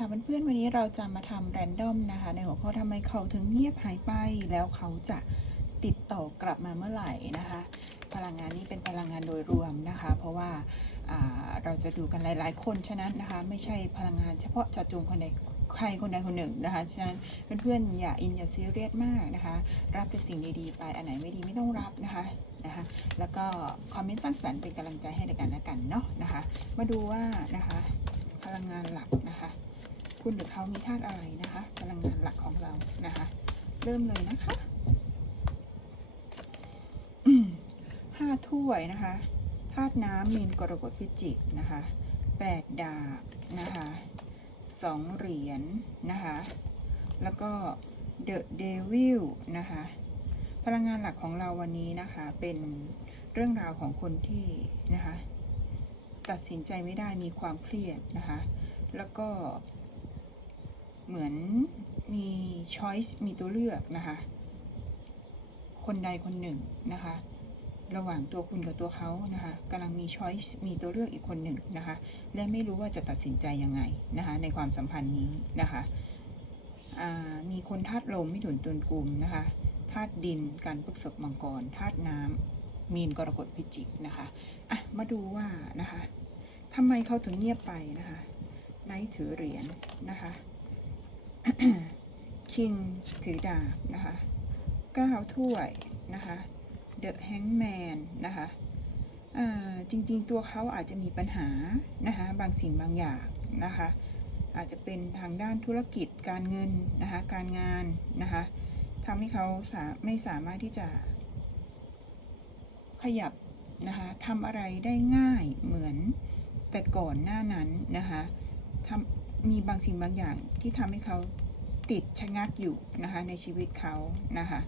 ค่ะเพื่อนๆวันนี้เราจะมาทำแรนดอมนะคะ ในหัวข้อทำไมเขาถึงเงียบหายไป แล้วเขาจะติดต่อกลับมาเมื่อไหร่นะคะ พลังงานนี้เป็นพลังงานโดยรวมนะคะ เพราะว่าาเราจะดูกันหลาย ๆ คนฉะนั้นนะคะ ไม่ใช่พลังงานเฉพาะจาะจงคนใดใครคนใดคนหนึ่งนะคะฉะนั้นเพื่อนๆอย่าอินอย่าซีเรียสมากนะคะ รับแต่สิ่งดีๆไปอันไหนไม่ดีไม่ต้องรับนะคะนะคะ แล้วก็คอมเมนต์สร้างสรรค์เป็นกำลังใจให้ในกันและกันเนาะนะคะ มาดูว่านะคะพลังงานหลักนะคะ คุณหรือเขามีธาตุอะไรนะคะพลังงานหลักของเรานะคะ เริ่มเลยนะคะห้าถ้วยนะคะธาตุน้ำมีนกรกฎพิจิกนะคะแปดดาบนะคะสองเหรียญนะคะ แล้วก็เดอะเดวิลนะคะ พลังงานหลักของเราวันนี้นะคะ เป็นเรื่องราวของคนที่นะคะ ตัดสินใจไม่ได้มีความเครียดนะคะ แล้วก็ เหมือนมีช้อยส์มีตัวเลือกนะคะ คนใดคนหนึ่งนะคะ ระหว่างตัวคุณกับตัวเขานะคะกำลังมีช้อยส์มีตัวเลือกอีกคนหนึ่งนะคะ และไม่รู้ว่าจะตัดสินใจยังไงนะคะ ในความสัมพันธ์นี้นะคะอ่ามีคนธาตุลมมิถุนตุลกลุ่มนะคะธาตุดินการพฤกษบมังกรธาตุน้ำมีนกรกฎพิจิกนะคะอะมาดูว่านะคะทำไมเขาถึงเงียบไปนะคะไนท์ถือเหรียญนะคะ คิงถือดาบนะคะก้าวถ้วยนะคะเดอะแฮงแมนนะคะจริงๆตัวเขาอาจจะมีปัญหานะคะบางสิ่งบางอย่างนะคะอาจจะเป็นทางด้านธุรกิจการเงินนะคะการงานนะคะทำให้เขาาไม่สามารถที่จะ ขยับนะคะทำอะไรได้ง่ายเหมือนแต่ก่อนหน้านั้นนะคะทำ มีบางสิ่งบางอย่างที่ทำให้เขาติดชะงักอยู่นะคะในชีวิตเขานะคะ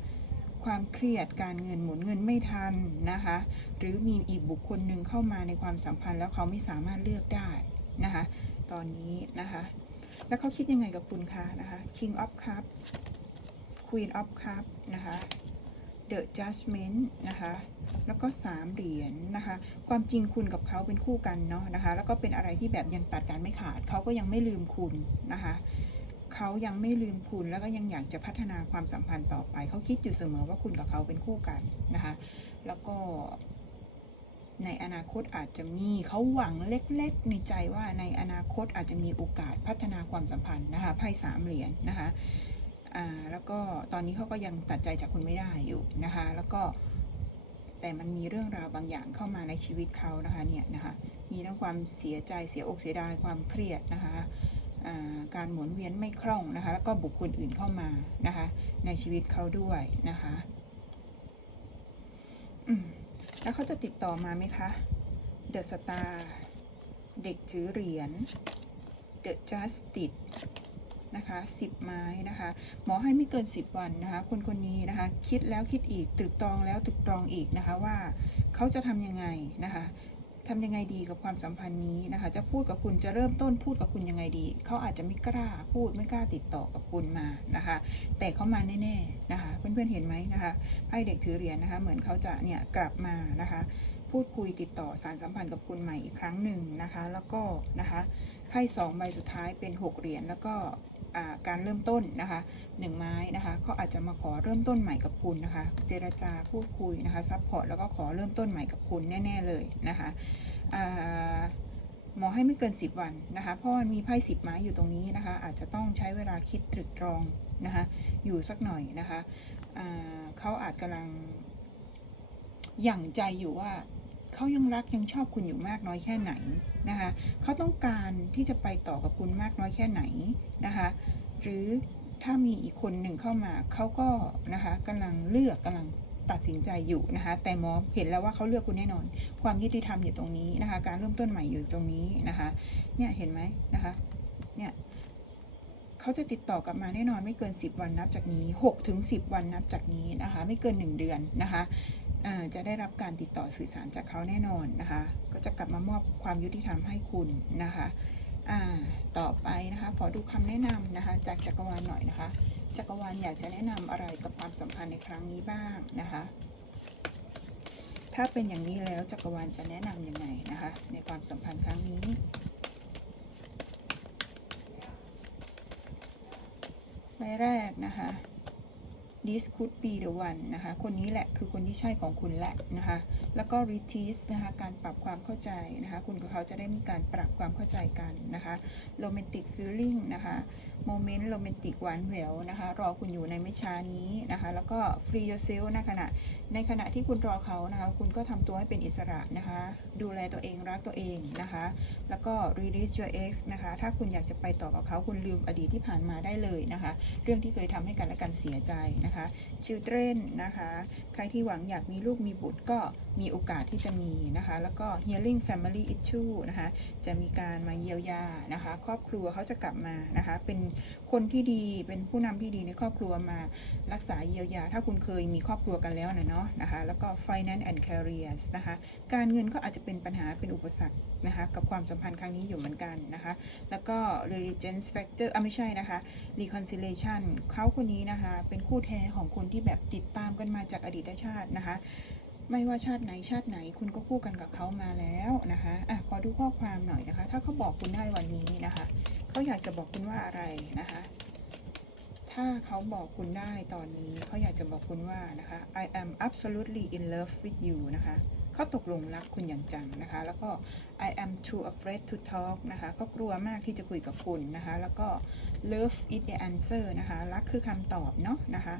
ความเครียดการเงินหมุนเงินไม่ทันนะคะหรือมีอีกบุคคลหนึ่งเข้ามาในความสัมพันธ์ แล้วเขาไม่สามารถเลือกได้นะคะตอนนี้นะคะแล้วเขาคิดยังไงกับคุณคะนะคะ King of Cup Queen of Cup นะคะ The Judgment นะคะ แล้วก็สามเหรียญนะคะ ความจริงคุณกับเขาเป็นคู่กันเนาะนะคะ แล้วก็เป็นอะไรที่แบบยังตัดการไม่ขาด เขาก็ยังไม่ลืมคุณนะคะ เขายังไม่ลืมคุณแล้วก็ยังอยากจะพัฒนาความสัมพันธ์ต่อไป เขาคิดอยู่เสมอว่าคุณกับเขาเป็นคู่กันนะคะ แล้วก็ในอนาคตอาจจะมีเขาหวังเล็ก ๆ ในใจว่าในอนาคตอาจจะมีโอกาสพัฒนาความสัมพันธ์นะคะไพ่สามเหรียญนะคะ แล้วก็ตอนนี้เขาก็ยังตัดใจจากคุณไม่ได้อยู่นะคะ แล้วก็แต่มันมีเรื่องราวบางอย่างเข้ามาในชีวิตเขานะคะเนี่ยนะคะมีทั้งความเสียใจเสียอกเสียดายความเครียดนะคะการหมุนเวียนไม่คล่องนะคะแล้วก็บุคคลอื่นเข้ามานะคะในชีวิตเขาด้วยนะคะแล้วเขาจะติดต่อมาไหมคะเดอะสตาร์เด็กถือเหรียญเดอะจัสติส นะคะสิบไม้นะคะ หมอให้ไม่เกิน 10 วันนะคะ คนคนนี้นะคะ คิดแล้วคิดอีกตรึกตรองแล้วตรึกตรองอีกนะคะว่าเขาจะทำยังไงนะคะทำยังไงดีกับความสัมพันธ์นี้นะคะ จะพูดกับคุณจะเริ่มต้นพูดกับคุณยังไงดี เขาอาจจะไม่กล้าพูดไม่กล้าติดต่อกับคุณมานะคะ แต่เขามาแน่ๆนะคะ เพื่อนๆเห็นไหมนะคะไพ่เด็กถือเหรียญนะคะ เหมือนเขาจะเนี่ยกลับมานะคะ พูดคุยติดต่อสารสัมพันธ์กับคุณใหม่อีกครั้งหนึ่งนะคะ แล้วก็นะคะไพ่สองใบสุดท้ายเป็นหกเหรียญแล้วก็ การเริ่มต้นนะคะหนึ่งไม้นะคะเขาอาจจะมาขอเริ่มต้นใหม่กับคุณนะคะ เจรจาพูดคุยนะคะซัพพอร์ตแล้วก็ขอเริ่มต้นใหม่กับคุณแน่ ๆเลยนะคะหมอให้ไม่เกิน 10 วันนะคะเพราะมันมีไพ่สิบไม้อยู่ตรงนี้นะคะ อาจจะต้องใช้เวลาคิดตรึกตรองนะคะอยู่สักหน่อยนะคะเขาอาจกำลังหยั่งใจอยู่ว่า เขายังรักยังชอบคุณอยู่มากน้อยแค่ไหนนะคะเขาต้องการที่จะไปต่อกับคุณมากน้อยแค่ไหนนะคะหรือถ้ามีอีกคนหนึ่งเข้ามาเขาก็นะคะกำลังเลือกกำลังตัดสินใจอยู่นะคะแต่หมอเห็นแล้วว่าเขาเลือกคุณแน่นอน ความยุติธรรมอยู่ตรงนี้นะคะ การเริ่มต้นใหม่อยู่ตรงนี้นะคะเนี่ยเห็นไหมนะคะเนี่ยเขาจะติดต่อกลับมาแน่นอนไม่เกิน 10 วันนับจากนี้6ถึง10 วันนับจากนี้นะคะ ไม่เกิน 1 เดือนนะคะ จะได้รับการติดต่อสื่อสารจากเขาแน่นอนนะคะ ก็จะกลับมามอบความยุติธรรมให้คุณนะคะต่อไปนะคะขอดูคำแนะนำนะคะ จากจักรวาลหน่อยนะคะ จักรวาลอยากจะแนะนำอะไรกับความสัมพันธ์ในครั้งนี้บ้างนะคะ ถ้าเป็นอย่างนี้แล้วจักรวาลจะแนะนำยังไงนะคะ ในความสัมพันธ์ครั้งนี้ใบแรกนะคะ this could be the one นะคะ คนนี้แหละคือคนที่ใช่ของคุณแหละนะคะ แล้วก็ r e t e a s นะคะ การปรับความเข้าใจนะคะ คุณกับเขาจะได้มีการปรับความเข้าใจกันนะคะ romantic feeling นะคะโมเมนต์โรแมนติกหวานแหววนะคะ รอคุณอยู่ในไม่ช้านี้นะคะ แล้วก็ free yourself ในขณะ ในขณะที่คุณรอเขานะคะ คุณก็ทำตัวให้เป็นอิสระนะคะ ดูแลตัวเองรักตัวเองนะคะ แล้วก็ release your ex นะคะ ถ้าคุณอยากจะไปต่อกับเขาคุณลืมอดีตที่ผ่านมาได้เลยนะคะ เรื่องที่เคยทำให้กันและกันเสียใจนะคะ children นะคะ ใครที่หวังอยากมีลูกมีบุตรก็มีโอกาสที่จะมีนะคะ แล้วก็ healing family issue นะคะ จะมีการมาเยียวยานะคะ ครอบครัวเขาจะกลับมานะคะ เป็นคนที่ดี เป็นผู้นำที่ดีในครอบครัวมารักษาเยียวยา ถ้าคุณเคยมีครอบครัวกันแล้วนะเนาะนะคะ แล้วก็ finance and careers นะคะ การเงินก็อาจจะเป็นปัญหาเป็นอุปสรรคนะคะ กับความสัมพันธ์ครั้งนี้อยู่เหมือนกันนะคะ แล้วก็ religion factor อะไม่ใช่นะคะ reconciliation เขาคนนี้นะคะ เป็นคู่แท้ของคนที่แบบติดตามกันมาจากอดีตชาตินะคะ ไม่ว่าชาติไหนชาติไหนคุณก็คู่กันกับเขามาแล้วนะคะอะขอดูข้อความหน่อยนะคะ ถ้าเขาบอกคุณได้วันนี้นะคะเขาอยากจะบอกคุณว่าอะไรนะคะ ถ้าเขาบอกคุณได้ตอนนี้เขาอยากจะบอกคุณว่านะคะ I am absolutely in love with you นะคะ เขาตกลงรักคุณอย่างจังนะคะ แล้วก็ I am too afraid to talk นะคะเขากลัวมากที่จะคุยกับคุณนะคะ แล้วก็ love is the answer นะคะ รักคือคำตอบเนาะนะคะ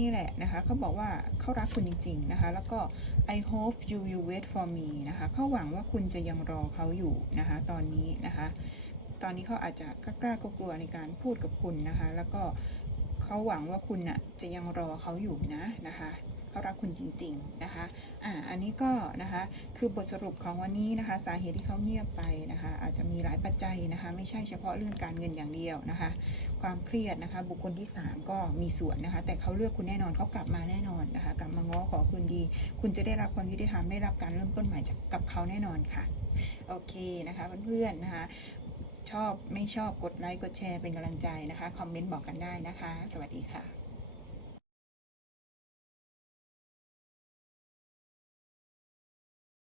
นี่แหละนะคะเขาบอกว่าเขารักคุณจริง ๆนะคะ แล้วก็ I hope you will wait for me นะคะเขาหวังว่าคุณจะยังรอเขาอยู่นะคะตอนนี้นะคะ ตอนนี้เขาอาจจะกล้ากลัวในการพูดกับคุณนะคะ แล้วก็เขาหวังว่าคุณน่ะจะยังรอเขาอยู่นะนะคะ เขารักคุณจริง ๆ นะคะ อ่า อันนี้ก็นะคะ คือบทสรุปของวันนี้นะคะ สาเหตุที่เขาเงียบไปนะคะ อาจจะมีหลายปัจจัยนะคะ ไม่ใช่เฉพาะเรื่องการเงินอย่างเดียวนะคะ ความเครียดนะคะ บุคคลที่ 3 ก็มีส่วนนะคะ แต่เขาเลือกคุณแน่นอนเขากลับมาแน่นอนนะคะ กลับมาง้อขอคืนดี คุณจะได้รับความยุติธรรมได้รับการเริ่มต้นใหม่จากกับเขาแน่นอนค่ะ โอเคนะคะเพื่อนๆนะคะ ชอบไม่ชอบกดไลค์กดแชร์เป็นกำลังใจนะคะ คอมเมนต์บอกกันได้นะคะ สวัสดีค่ะ